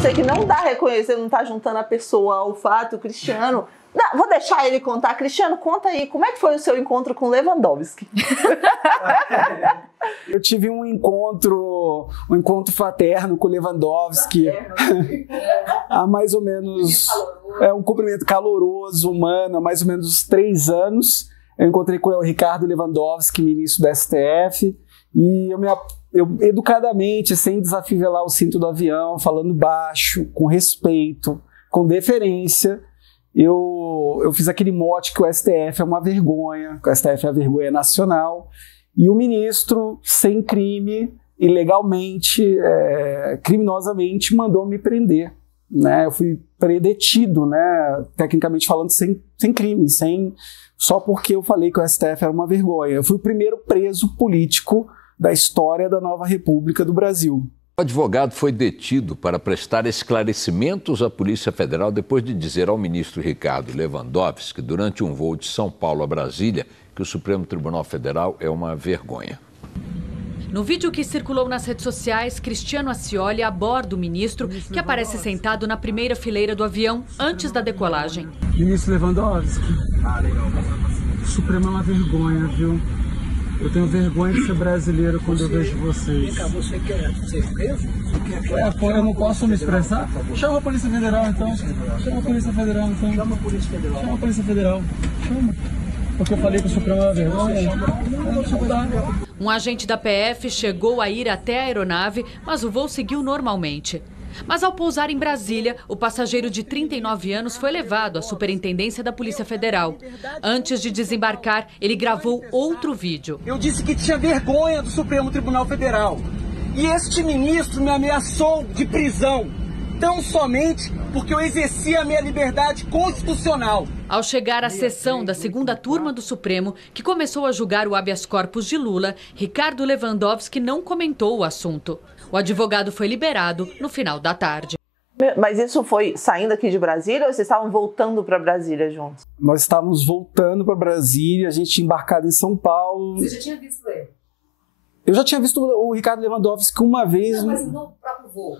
sei que não dá a reconhecer, não tá juntando a pessoa ao fato, o Cristiano. Não, vou deixar ele contar. Cristiano, conta aí, como é que foi o seu encontro com Lewandowski? Eu tive um encontro fraterno com Lewandowski há mais ou menos, um cumprimento caloroso, humano, há mais ou menos uns 3 anos. Eu encontrei com o Ricardo Lewandowski, ministro do STF, e eu educadamente, sem desafivelar o cinto do avião, falando baixo, com respeito, com deferência, eu fiz aquele mote que o STF é uma vergonha, que o STF é a vergonha nacional, e o ministro, sem crime, ilegalmente, criminosamente, mandou me prender. Né? Eu fui predetido, né? Tecnicamente falando, sem crime, só porque eu falei que o STF era uma vergonha. Eu fui o primeiro preso político da história da nova República do Brasil. O advogado foi detido para prestar esclarecimentos à Polícia Federal depois de dizer ao ministro Ricardo Lewandowski, durante um voo de São Paulo a Brasília, que o Supremo Tribunal Federal é uma vergonha. No vídeo que circulou nas redes sociais, Cristiano Ascioli aborda o ministro, que aparece sentado na primeira fileira do avião antes da decolagem. Ministro Lewandowski, o Supremo é uma vergonha, viu? Eu tenho vergonha de ser brasileiro quando eu vejo vocês. Você quer ser preso? Eu não posso me expressar? Chama a Polícia Federal, então. Chama a Polícia Federal, então. Chama a Polícia Federal. Chama a Polícia Federal. Chama. Porque eu falei que o Supremo é uma vergonha. Um agente da PF chegou a ir até a aeronave, mas o voo seguiu normalmente. Mas ao pousar em Brasília, o passageiro de 39 anos foi levado à Superintendência da Polícia Federal. Antes de desembarcar, ele gravou outro vídeo. Eu disse que tinha vergonha do Supremo Tribunal Federal. E este ministro me ameaçou de prisão, tão somente porque eu exerci a minha liberdade constitucional. Ao chegar à sessão da segunda turma do Supremo, que começou a julgar o habeas corpus de Lula, Ricardo Lewandowski não comentou o assunto. O advogado foi liberado no final da tarde. Mas isso foi saindo aqui de Brasília ou vocês estavam voltando para Brasília juntos? Nós estávamos voltando para Brasília, a gente tinha embarcado em São Paulo. Você já tinha visto ele? Eu já tinha visto o Ricardo Lewandowski uma vez. Não, mas no próprio voo.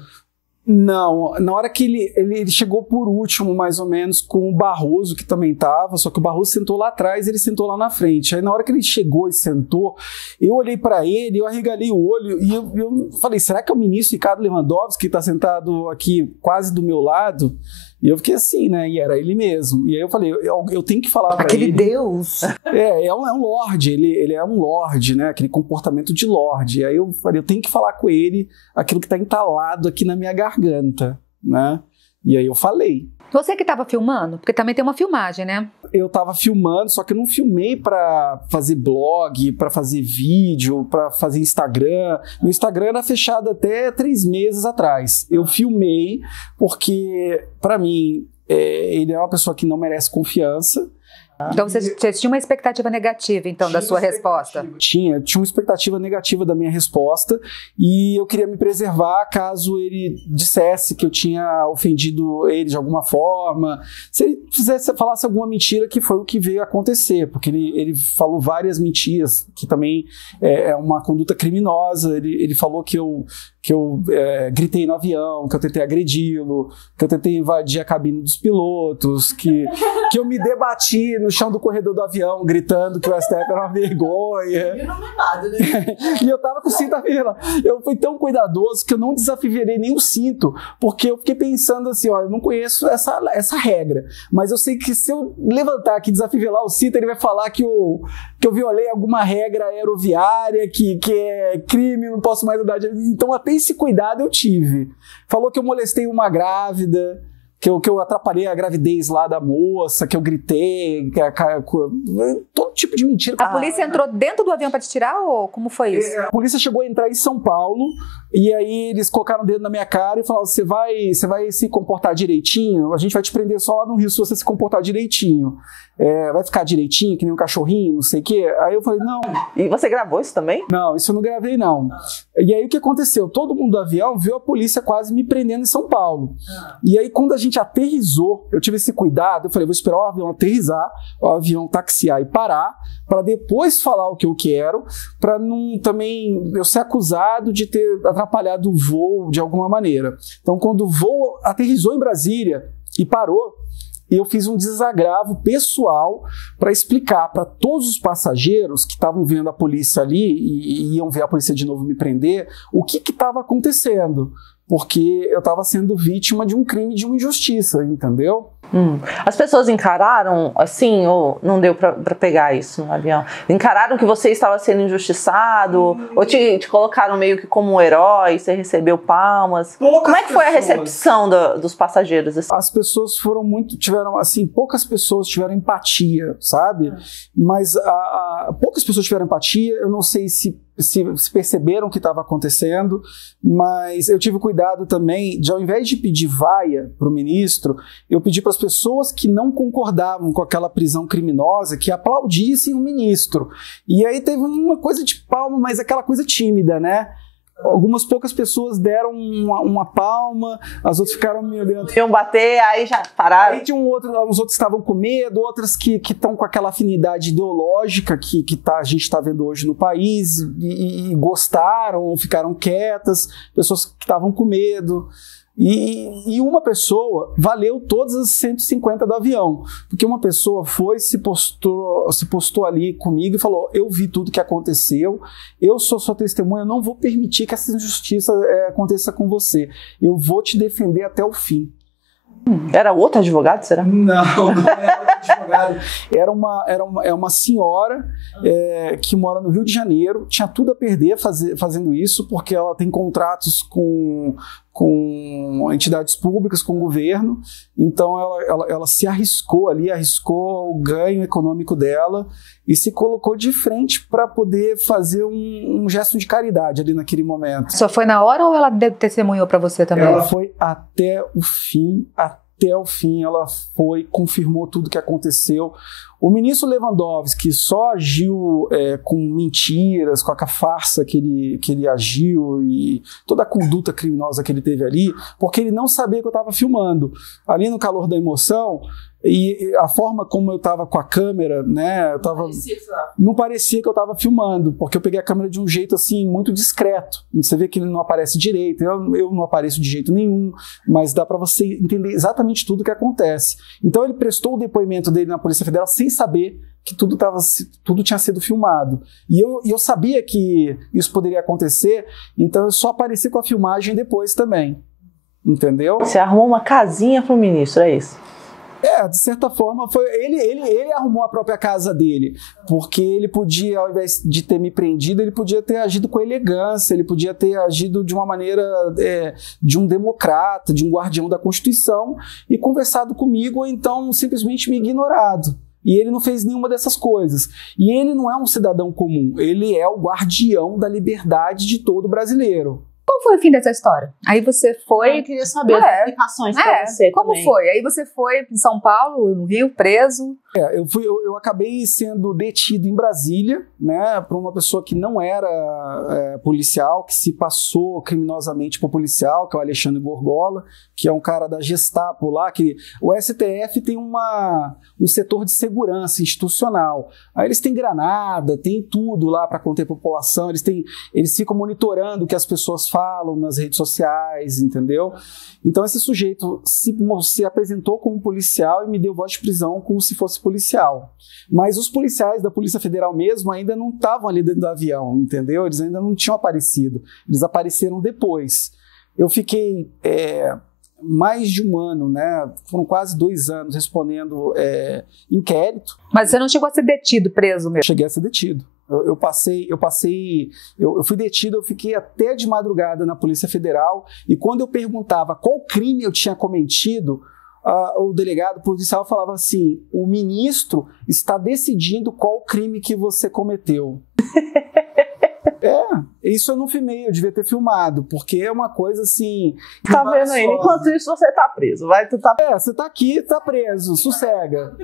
Não, na hora que ele chegou por último, mais ou menos, com o Barroso, que também estava, só que o Barroso sentou lá atrás, ele sentou lá na frente. Aí na hora que ele chegou e sentou, eu olhei para ele, eu arregalei o olho e eu falei, será que é o ministro Ricardo Lewandowski que está sentado aqui quase do meu lado? E eu fiquei assim, né? E era ele mesmo. E aí eu falei, eu tenho que falar para ele. Aquele Deus! É um lorde, ele é um lorde, né? Aquele comportamento de lorde. E aí eu falei, eu tenho que falar com ele aquilo que está entalado aqui na minha garganta, né? E aí eu falei. Você que estava filmando? Porque também tem uma filmagem, né? Eu estava filmando, só que eu não filmei para fazer blog, para fazer vídeo, para fazer Instagram. Meu Instagram era fechado até 3 meses atrás. Eu filmei porque, para mim, ele é uma pessoa que não merece confiança. Então você tinha uma expectativa negativa, então, da sua resposta? Tinha uma expectativa negativa da minha resposta e eu queria me preservar caso ele dissesse que eu tinha ofendido ele de alguma forma. Se ele falasse alguma mentira, que foi o que veio acontecer, porque ele falou várias mentiras, que também é uma conduta criminosa. Ele falou que eu gritei no avião, que eu tentei agredi-lo, que eu tentei invadir a cabine dos pilotos, que eu me debati no chão do corredor do avião, gritando que o STF era uma vergonha. E eu tava com o cinto afivelado. Eu fui tão cuidadoso que eu não desafivelei nem o cinto, porque eu fiquei pensando assim, ó, eu não conheço essa regra, mas eu sei que se eu levantar aqui e desafivelar o cinto, ele vai falar que eu violei alguma regra aeroviária, que é crime, não posso mais andar de... Então até esse cuidado eu tive. Falou que eu molestei uma grávida, que eu atrapalhei a gravidez lá da moça, que eu gritei, todo tipo de mentira. A polícia entrou dentro do avião para te tirar ou como foi isso? A polícia chegou a entrar em São Paulo e aí eles colocaram o dedo na minha cara e falaram, você vai se comportar direitinho? A gente vai te prender só lá no Rio se você se comportar direitinho. Vai ficar direitinho, que nem um cachorrinho, não sei o quê. Aí eu falei, não. E você gravou isso também? Não, isso eu não gravei, não. E aí o que aconteceu? Todo mundo do avião viu a polícia quase me prendendo em São Paulo. E aí quando a gente aterrissou, eu tive esse cuidado, eu falei, vou esperar o avião aterrissar, o avião taxiar e parar, para depois falar o que eu quero, para não também eu ser acusado de ter atrapalhado o voo de alguma maneira. Então quando o voo aterrissou em Brasília e parou. Eu fiz um desagravo pessoal para explicar para todos os passageiros que estavam vendo a polícia ali e iam ver a polícia de novo me prender, o que estava acontecendo. Porque eu estava sendo vítima de um crime, de uma injustiça, entendeu? As pessoas encararam assim, ou não deu para pegar isso no avião? Encararam que você estava sendo injustiçado? Ou te colocaram meio que como um herói, você recebeu palmas? Como é que foi a recepção dos passageiros? Assim? As pessoas tiveram assim, poucas pessoas tiveram empatia, sabe? Mas poucas pessoas tiveram empatia, eu não sei se perceberam o que estava acontecendo, mas eu tive cuidado também de, ao invés de pedir vaia para o ministro, eu pedi para as pessoas que não concordavam com aquela prisão criminosa que aplaudissem o ministro. E aí teve uma coisa de palma, mas aquela coisa tímida, né? Algumas poucas pessoas deram uma palma, as outras ficaram me olhando. Iam bater, aí já pararam. Aí tinha uns outros estavam com medo, outras que estão com aquela afinidade ideológica que a gente está vendo hoje no país e gostaram ou ficaram quietas, pessoas que estavam com medo. E uma pessoa valeu todas as 150 do avião, porque uma pessoa se postou ali comigo e falou: eu vi tudo que aconteceu, eu sou sua testemunha, eu não vou permitir que essa injustiça aconteça com você, eu vou te defender até o fim. Era outro advogado, será? Não era outro advogado. Era uma senhora que mora no Rio de Janeiro, tinha tudo a perder fazendo isso, porque ela tem contratos com entidades públicas, com o governo, então ela se arriscou ali, arriscou o ganho econômico dela e se colocou de frente para poder fazer um gesto de caridade ali naquele momento. Só foi na hora ou ela testemunhou para você também? Ela foi até o fim, ela confirmou tudo que aconteceu. O ministro Lewandowski só agiu com mentiras, com a farsa que ele agiu e toda a conduta criminosa que ele teve ali, porque ele não sabia que eu estava filmando. Ali no calor da emoção, e a forma como eu estava com a câmera, né, não parecia que eu estava filmando, porque eu peguei a câmera de um jeito assim muito discreto. Você vê que ele não aparece direito, eu não apareço de jeito nenhum, mas dá para você entender exatamente tudo o que acontece. Então ele prestou o depoimento dele na Polícia Federal sem saber que tudo tinha sido filmado. E eu sabia que isso poderia acontecer, então eu só apareci com a filmagem depois também. Entendeu? Você arrumou uma casinha pro ministro, é isso? De certa forma, ele arrumou a própria casa dele, porque ele podia, ao invés de ter me prendido, ele podia ter agido com elegância, ele podia ter agido de uma maneira de um democrata, de um guardião da Constituição, e conversado comigo, ou então simplesmente me ignorado. E ele não fez nenhuma dessas coisas. E ele não é um cidadão comum, ele é o guardião da liberdade de todo brasileiro. Qual foi o fim dessa história? Aí você foi... Eu queria saber as explicações para você como também. foi? Aí você foi em São Paulo, no Rio, preso? Eu acabei sendo detido em Brasília, né, por uma pessoa que não era policial, que se passou criminosamente por policial, que é o Alexandre Gorgola, que é um cara da Gestapo lá, que o STF tem um setor de segurança institucional. Aí eles têm granada, tem tudo lá para conter a população, eles ficam monitorando o que as pessoas falam nas redes sociais, entendeu? Então esse sujeito se apresentou como policial e me deu voz de prisão como se fosse policial. Mas os policiais da Polícia Federal mesmo ainda não estavam ali dentro do avião, entendeu? Eles ainda não tinham aparecido. Eles apareceram depois. Eu fiquei mais de um ano, né? Foram quase 2 anos respondendo inquérito. Mas você não chegou a ser detido, preso mesmo? Cheguei a ser detido. Eu fui detido, eu fiquei até de madrugada na Polícia Federal, e quando eu perguntava qual crime eu tinha cometido, o delegado policial falava assim: o ministro está decidindo qual crime que você cometeu. Isso eu não filmei, eu devia ter filmado, porque é uma coisa assim... Tá vendo aí? Enquanto isso você tá preso, você tá aqui, tá preso, sossega.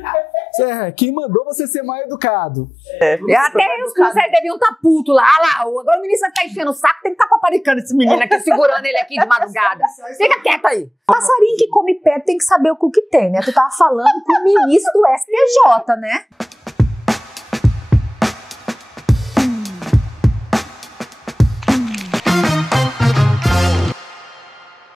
Quem mandou você ser mal educado? Até os policiais deviam estar putos lá. Agora o ministro vai ficar enchendo o saco, tem que estar paparicando esse menino aqui, segurando ele aqui de madrugada. Fica quieto aí. Passarinho que come pé tem que saber o que tem, né? Tu tava falando com o ministro do STJ, né?